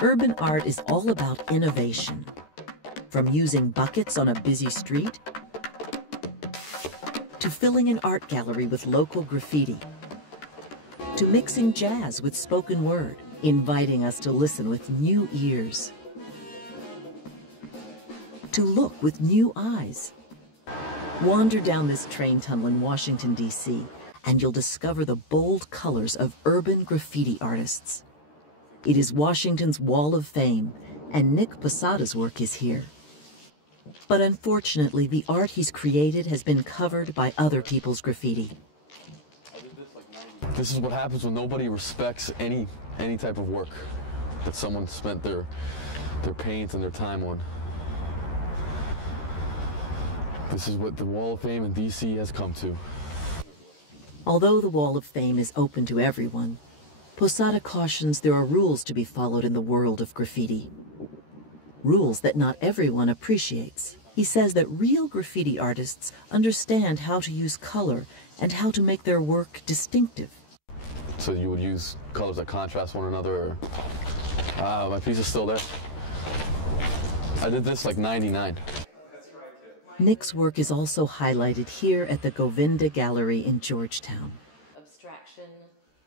Urban art is all about innovation. From using buckets on a busy street to filling an art gallery with local graffiti, to mixing jazz with spoken word, inviting us to listen with new ears, to look with new eyes. Wander down this train tunnel in Washington, D.C., and you'll discover the bold colors of urban graffiti artists. It is Washington's Wall of Fame, and Nick Posada's work is here. But unfortunately, the art he's created has been covered by other people's graffiti. This is what happens when nobody respects any type of work that someone spent their paint and their time on. This is what the Wall of Fame in D.C. has come to. Although the Wall of Fame is open to everyone, Posada cautions there are rules to be followed in the world of graffiti. Rules that not everyone appreciates. He says that real graffiti artists understand how to use color and how to make their work distinctive. So you would use colors that contrast one another, or... my piece is still there. I did this like 99. Nick's work is also highlighted here at the Govinda Gallery in Georgetown.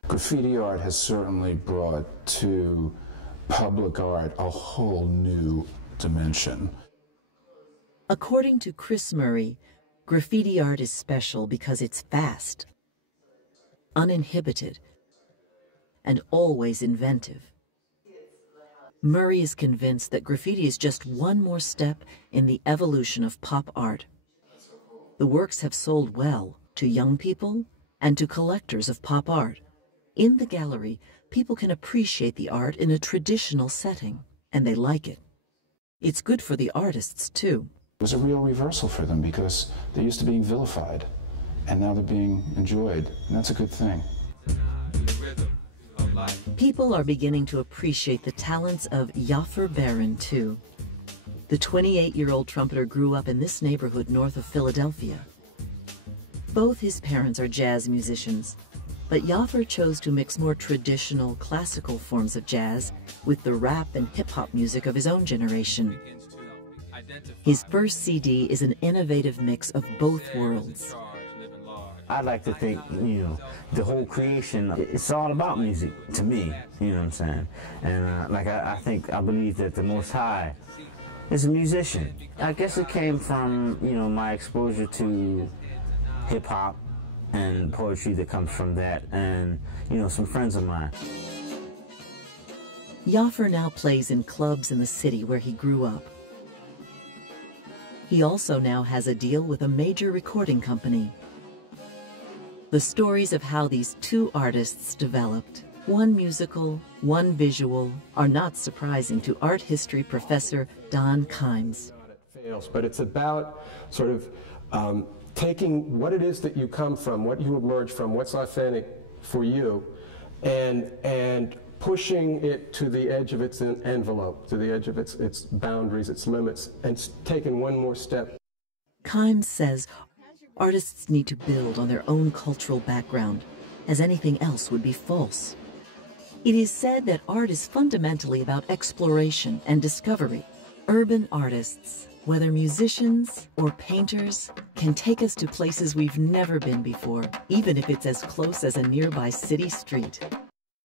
Graffiti art has certainly brought to public art a whole new dimension. According to Chris Murray, graffiti art is special because it's fast, uninhibited, and always inventive. Murray is convinced that graffiti is just one more step in the evolution of pop art. The works have sold well to young people and to collectors of pop art. In the gallery, people can appreciate the art in a traditional setting, and they like it. It's good for the artists, too. It was a real reversal for them because they're used to being vilified, and now they're being enjoyed, and that's a good thing. People are beginning to appreciate the talents of Yafer Barron, too. The 28-year-old trumpeter grew up in this neighborhood north of Philadelphia. Both his parents are jazz musicians, but Yafer chose to mix more traditional, classical forms of jazz with the rap and hip-hop music of his own generation. His first CD is an innovative mix of both worlds. I like to think, the whole creation, it's all about music to me, you know what I'm saying? And I believe that the Most High is a musician. I guess it came from, my exposure to hip-hop and poetry that comes from that, and, some friends of mine. Yafer now plays in clubs in the city where he grew up. He also now has a deal with a major recording company. The stories of how these two artists developed, one musical, one visual, are not surprising to art history professor Don Kimes. But it's about sort of taking what it is that you come from, what you emerge from, what's authentic for you, and pushing it to the edge of its envelope, to the edge of its boundaries, its limits, and taking one more step. Kimes says artists need to build on their own cultural background, as anything else would be false. It is said that art is fundamentally about exploration and discovery. Urban artists, whether musicians or painters, can take us to places we've never been before, even if it's as close as a nearby city street.